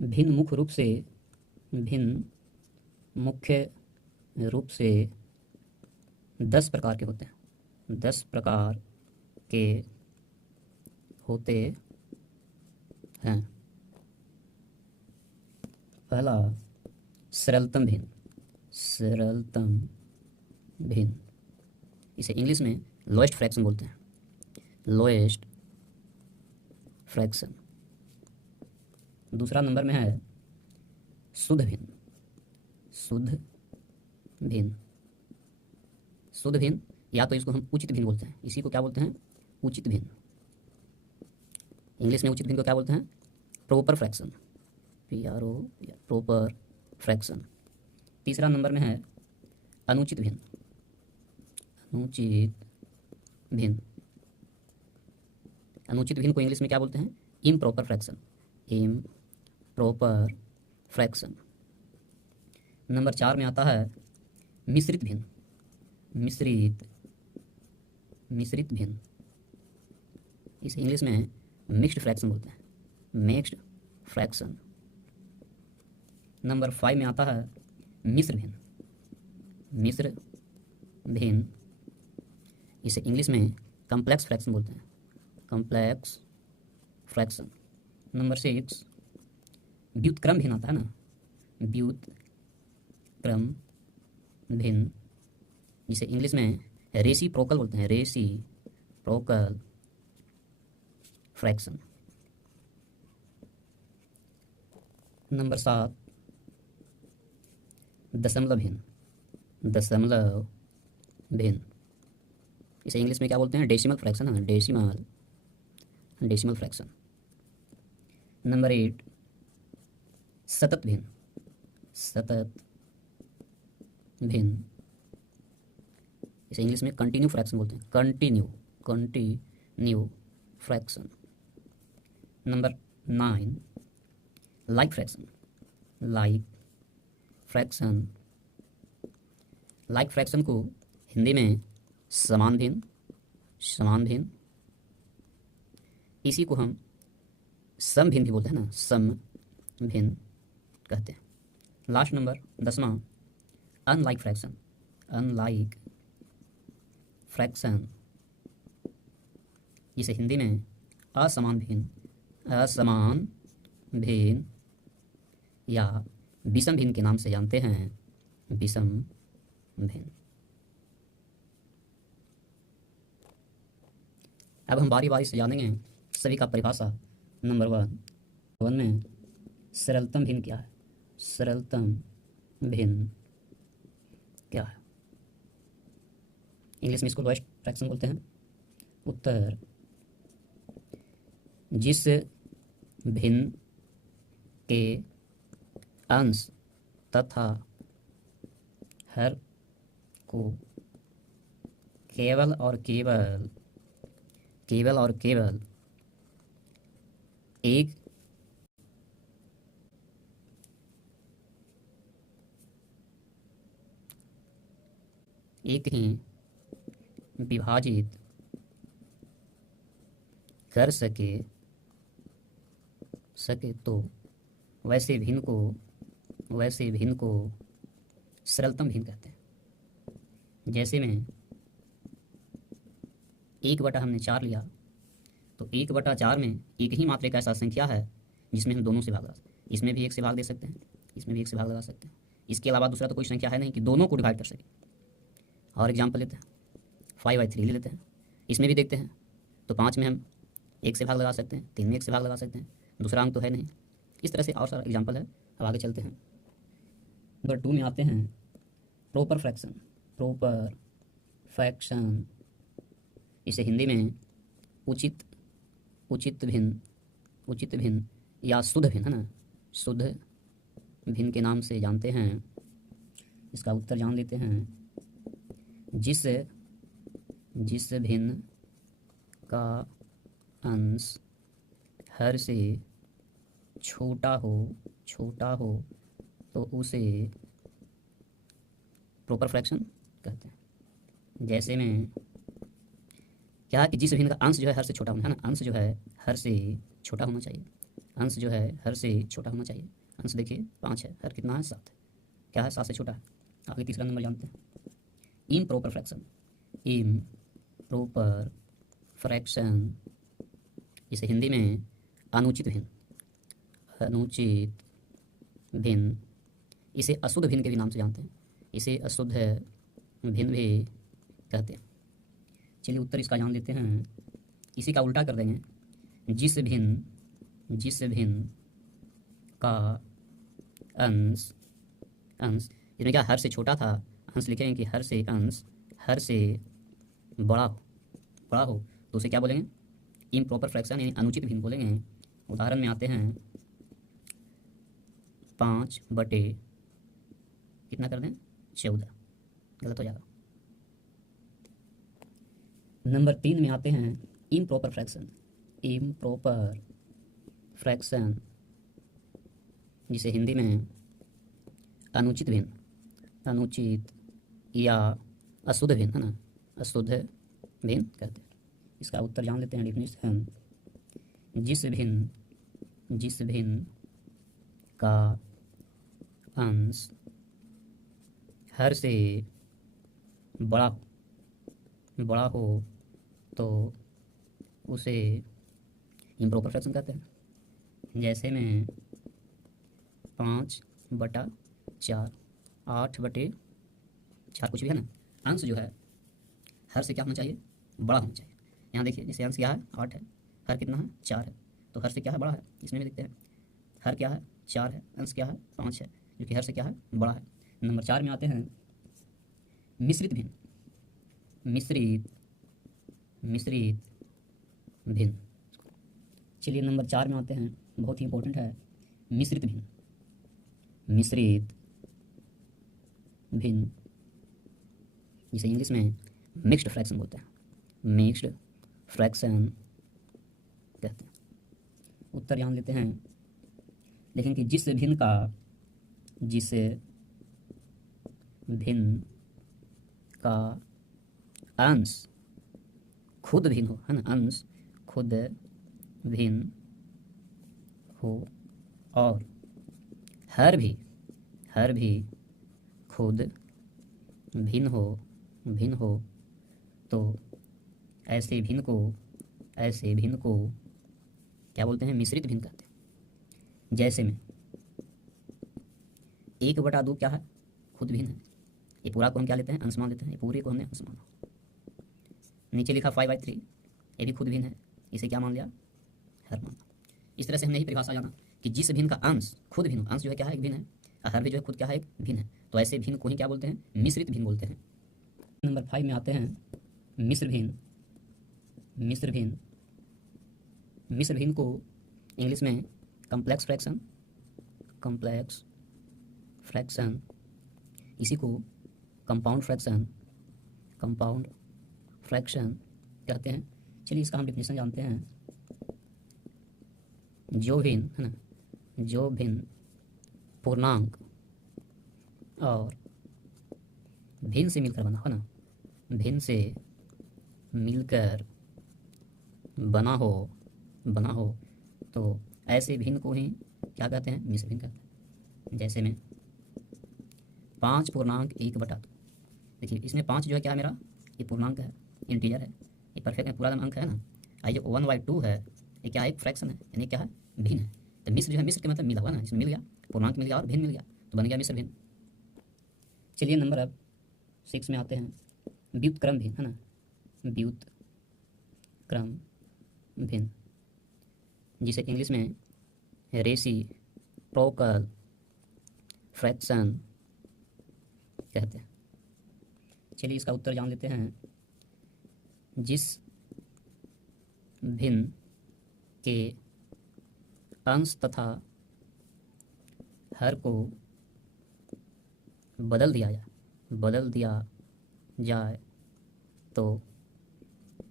भिन्न मुख्य रूप से 10 प्रकार के होते हैं। 10 प्रकार के होते हैं। पहला सरलतम भिन्न, इसे इंग्लिश में लोएस्ट फ्रैक्शन बोलते हैं। Lowest fraction. दूसरा नंबर में है शुद्ध भिन्न, या तो इसको हम उचित भिन्न बोलते हैं। इसी को क्या बोलते हैं? उचित भिन्न। इंग्लिश में उचित भिन्न को क्या बोलते हैं? Proper fraction, PRO, proper fraction. तीसरा नंबर में है अनुचित भिन्न। अनुचित भिन्न को इंग्लिश में क्या बोलते हैं? Improper fraction. नंबर 4 में आता है मिश्रित भिन्न। इसे इंग्लिश में मिक्स्ड फ्रैक्शन बोलते हैं। नंबर 5 में आता है मिश्र भिन्न। इसे इंग्लिश में कॉम्प्लेक्स फ्रैक्शन बोलते हैं। नंबर 6 व्युत्क्रम भिन्न आता है ना, व्युत्क्रम भिन्न, जिसे इंग्लिश में रेसिप्रोकल बोलते हैं। Reciprocal fraction. नंबर 7 दशमलव भिन्न, इसे इंग्लिश में क्या बोलते हैं? डेसिमल फ्रैक्शन है। Decimal fraction. नंबर 8 सतत भिन्न, इसे इंग्लिश में कंटिन्यू फ्रैक्शन बोलते हैं। Continue fraction. Number 9 like fraction को हिंदी में समान भिन्न, इसी को हम सम भिन्न भी बोलते हैं ना, सम भिन्न कहते हैं। लास्ट नंबर 10वां अनलाइक फ्रैक्शन, जिसे हिंदी में असमान भिन्न या विषम भिन्न के नाम से जानते हैं। विषम भिन्न। अब हम बारी बारी से जानेंगे सभी का परिभाषा। नंबर 1 में सरलतम भिन्न क्या है? सरलतम भिन्न क्या है? इंग्लिश में इसको लोएस्ट फ्रैक्शन बोलते हैं। उत्तर जिस भिन्न के अंश तथा हर को केवल और केवल एक ही विभाजित कर सके तो वैसे भिन्न को सरलतम भिन्न कहते हैं। जैसे में 1/4 हमने 4 लिया, तो 1/4 में एक ही मात्र एक ऐसा संख्या है जिसमें हम दोनों से भाग लगा सकते हैं। इसमें भी 1 से भाग दे सकते हैं, इसमें भी 1 से भाग लगा सकते हैं। इसके अलावा दूसरा तो कोई संख्या है नहीं कि दोनों को डिवाइड कर सके। और एग्जाम्पल लेते हैं, 5/3 ले लेते हैं। इसमें भी देखते हैं तो 5 में हम 1 से भाग लगा सकते हैं, 3 में 1 से भाग लगा सकते हैं, दूसरा अंक तो है नहीं। इस तरह से और सारा एग्जाम्पल है। अब आगे चलते हैं। नंबर 2 में आते हैं प्रॉपर फ्रैक्शन। इसे हिंदी में उचित भिन्न या शुद्ध भिन्न, है ना, शुद्ध भिन्न के नाम से जानते हैं। इसका उत्तर जान लेते हैं। जिस भिन्न का अंश हर से छोटा हो तो उसे प्रॉपर फ्रैक्शन कहते हैं। जैसे में क्या है कि जिस भिन्न का अंश जो है हर से छोटा होना है ना, अंश जो है हर से छोटा होना चाहिए। अंश जो है हर से छोटा होना चाहिए। अंश देखिए 5 है, हर कितना है 7 है, क्या है 7 से छोटा है। आगे तीसरा नंबर जानते हैं, इम्प्रॉपर फ्रैक्शन। इम्प्रॉपर फ्रैक्शन जिसे हिंदी में अनुचित भिन्न, अनुचित भिन्न, इसे अशुद्ध भिन्न के भी नाम से जानते हैं, इसे अशुद्ध भिन्न भी कहते हैं। चलिए उत्तर इसका जान लेते हैं, इसी का उल्टा कर देंगे, जिस भिन्न का अंश इसमें क्या हर से छोटा था, अंश लिखेंगे कि हर से अंश हर से बड़ा हो तो उसे क्या बोलेंगे, इम्प्रॉपर फ्रैक्शन यानी अनुचित भिन्न बोलेंगे। उदाहरण में आते हैं 5 बटे कितना कर दें 14, गलत हो जाएगा। नंबर 3 में आते हैं इम्प्रॉपर फ्रैक्शन जिसे हिंदी में अनुचित या अशुद्ध भिन्न, है ना, अशुद्ध भिन्न कहते हैं। इसका उत्तर जान लेते हैं, डेफिनेशन, जिस भिन्न का अंश हर से बड़ा हो तो उसे इम्प्रॉपर फ्रैक्शन कहते हैं। जैसे में 5/4, 8/4 कुछ भी है ना, अंश जो है हर से क्या होना चाहिए, बड़ा होना चाहिए। यहाँ देखिए जैसे अंश क्या है 8 है, हर कितना है 4 है, तो हर से क्या है बड़ा है। इसमें भी देखते हैं हर क्या है 4 है, अंश क्या है 5 है, जो कि हर से क्या है बड़ा है। नंबर 4 में आते हैं मिश्रित भिन्न। चलिए नंबर 4 में आते हैं, बहुत ही इंपॉर्टेंट है, मिश्रित भिन्न जिसे इंग्लिश में मिक्स्ड फ्रैक्शन बोलते हैं, मिक्स्ड फ्रैक्शन कहते हैं। उत्तर जान लेते हैं, देखें कि जिस भिन्न का अंश खुद भिन्न हो, है ना, अंश खुद भिन्न हो और हर भी खुद भिन्न हो तो ऐसे भिन्न को क्या बोलते हैं, मिश्रित भिन्न कहते हैं। जैसे में 1/2 क्या है, खुद भिन्न है, ये पूरा को हम क्या लेते हैं, अंश मान लेते हैं, ये पूरे को हमने अंश माना। नीचे लिखा 5/3, ये भी खुद भिन्न है, इसे क्या मान लिया, हर माना। इस तरह से हमने ही परिभाषा जाना कि जिस भिन्न का अंश खुद भिन्न, अंश जो है क्या है, एक भिन्न है, और हर भी जो है खुद क्या है, एक भिन्न है, तो ऐसे भिन्न को ही क्या बोलते हैं, मिश्रित भिन्न बोलते हैं। नंबर 5 में आते हैं मिश्र भिन्न को इंग्लिश में कॉम्प्लेक्स फ्रैक्शन, इसी को कंपाउंड फ्रैक्शन कहते हैं। चलिए इसका हम डेफिनेशन जानते हैं, जो भिन्न, है ना, जो भिन्न पूर्णांक और भिन्न से मिलकर बना हो ना, भिन्न से मिलकर बना हो तो ऐसे भिन्न को ही क्या कहते हैं, मिश्र भिन्न कहते हैं। जैसे में 5/1/2, देखिए इसमें 5 जो है क्या है मेरा, ये पूर्णांक है, इंटीजर है, ये परफेक्ट है, पूरा अंक है ना। आई जो 1/2 है, ये क्या है, एक फ्रैक्शन है, यानी क्या है, भिन्न है। तो मिश्र जो है, मिश्र के मतलब मिला हुआ ना, इसमें मिल गया, पूर्णांक मिल गया और भिन्न मिल गया, तो बन गया मिश्र भिन्न। चलिए नंबर अब 6 में आते हैं, व्युत्क्रम भिन्न, है ना, व्युत्क्रम भिन्न जिसे इंग्लिश में रेसिप्रोकल फ्रैक्शन कहते हैं। चलिए इसका उत्तर जान लेते हैं, जिस भिन्न के अंश तथा हर को बदल दिया जाए तो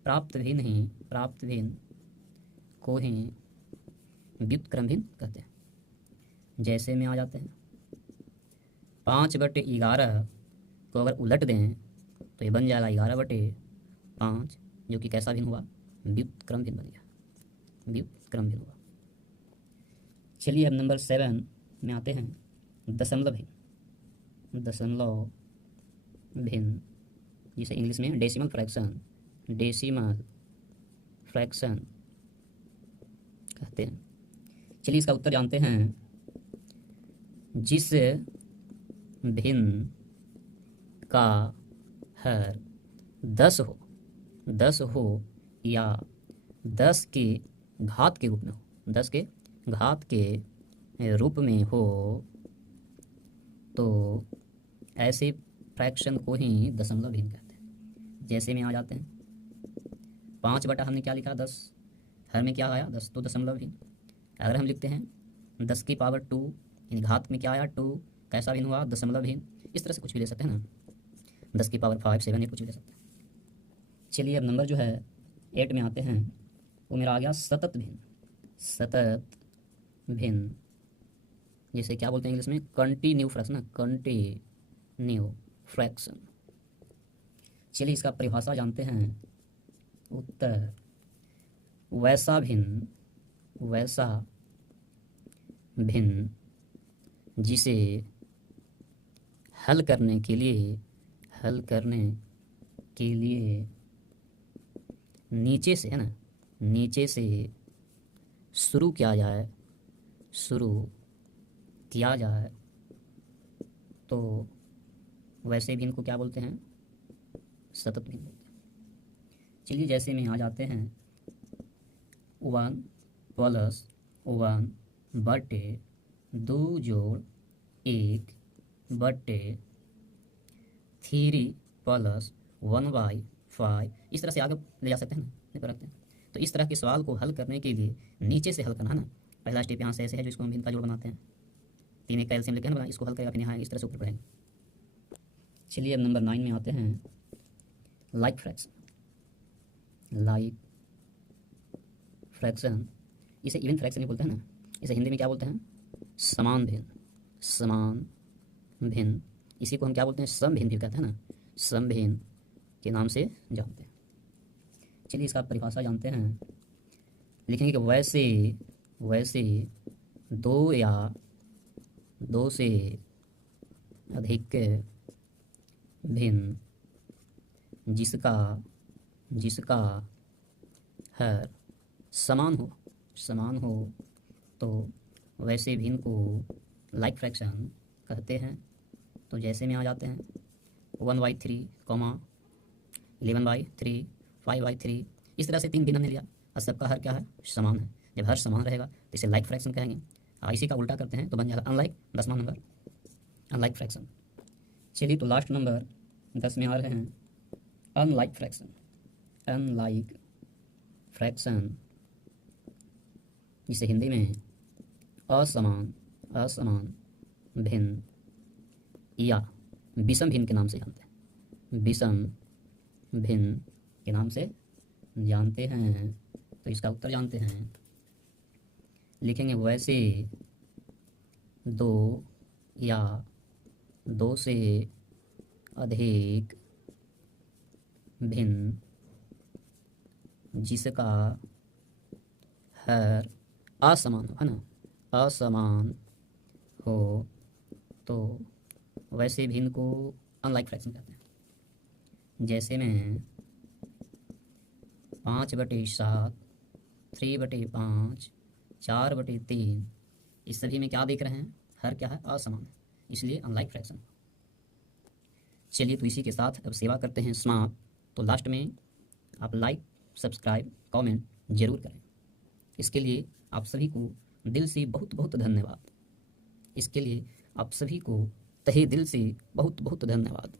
प्राप्त भिन्न को ही व्युत्क्रम भिन्न कहते हैं। जैसे में आ जाते हैं 5/11 को अगर उलट दें तो ये बन जाएगा 11/5, जो कि कैसा भिन्न हुआ, व्युत्क्रम भिन्न बन गया, व्युत्क्रम भिन्न हुआ। चलिए अब नंबर 7 में आते हैं, दशमलव भिन्न। दशमलव भिन्न जिसे इंग्लिश में डेसिमल फ्रैक्शन, डेसिमल फ्रैक्शन कहते हैं। चलिए इसका उत्तर जानते हैं। जिस भिन्न का हर 10 हो या 10 के घात के रूप में हो, 10 के घात के रूप में हो, तो ऐसे फ्रैक्शन को ही दशमलव भिन्न कहते हैं। जैसे में आ जाते हैं, 5 बटा हमने क्या लिखा 10, हर में क्या आया 10, तो दशमलव भिन्न। अगर हम लिखते हैं 10 की पावर 2, यानी घात में क्या आया 2, कैसा भिन्न हुआ दशमलव भिन्न। इस तरह से कुछ भी ले सकते हैं ना, 10 की पावर 5, 7 ये कुछ भी ले सकते हैं। चलिए अब नंबर जो है 8 में आते हैं, वो मेरा आ गया सतत भिन्न। सतत भिन्न जैसे क्या बोलते हैं इंग्लिश में, कंटिन्यू फ्रैक्शन ना, कंटिन्यू फ्रैक्शन। चलिए इसका परिभाषा जानते हैं। उत्तर वैसा भिन्न जिसे हल करने के लिए नीचे से, है ना, नीचे से शुरू किया जाए तो वैसे भिन्न को क्या बोलते हैं, सतत भिन्न बोलते हैं। चलिए जैसे में आ जाते हैं, 1 + 1 बटे 2 जोड़ 1 बटे 3 + 1/5, इस तरह से आगे ले जा सकते हैं ना, नहीं कर सकते हैं। तो इस तरह के सवाल को हल करने के लिए नीचे से हल करना है ना। पहला स्टेप यहाँ से ऐसे है जो इसको हम भिन्न का जोड़ बनाते हैं, 3 एक का एलसीएम लेके ना इसको हल करेगा, फिर यहाँ इस तरह से ऊपर पढ़ेंगे। चलिए अब नंबर 9 में आते हैं, लाइक फ्रैक्शन। इसे इवन फ्रैक्शन ही बोलते हैं ना, इसे हिंदी में क्या बोलते हैं, समान भिन्न। इसी को हम क्या बोलते हैं, सम भिन्न भी कहते हैं ना, सम भिन्न के नाम से जानते हैं। चलिए इसका परिभाषा जानते हैं। लिखेंगे कि वैसे 2 या 2 से अधिक भिन्न जिसका हर समान हो तो वैसे भिन्न को लाइक फ्रैक्शन कहते हैं। तो जैसे में आ जाते हैं, 1/3, 11/3, 5/3, इस तरह से 3 भिन्न हमने लिया और सबका हर क्या है, समान है। जब हर समान रहेगा तो इसे लाइक फ्रैक्शन कहेंगे। इसी का उल्टा करते हैं तो बन जाएगा अनलाइक, 10वां नंबर अनलाइक फ्रैक्शन। चलिए तो लास्ट नंबर 10 में आ रहे हैं, अनलाइक फ्रैक्शन जिसे हिंदी में असमान भिन्न या विषम भिन्न के नाम से जानते हैं, विषम भिन्न के नाम से जानते हैं। तो इसका उत्तर जानते हैं। लिखेंगे वैसे 2 या 2 से अधिक भिन्न जिसका हर असमान हो, है ना, असमान हो तो वैसे भिन्न को अनलाइक फ्रैक्शन कहते हैं। जैसे में 5/7, 3/5, 4/3, इस सभी में क्या देख रहे हैं, हर क्या है, असमान, इसलिए अनलाइक फ्रैक्शन। चलिए तो इसी के साथ अब सेवा करते हैं समाप्त। तो लास्ट में आप लाइक, सब्सक्राइब, कमेंट जरूर करें। इसके लिए आप सभी को दिल से बहुत बहुत धन्यवाद। इसके लिए आप सभी को तहे दिल से बहुत बहुत धन्यवाद।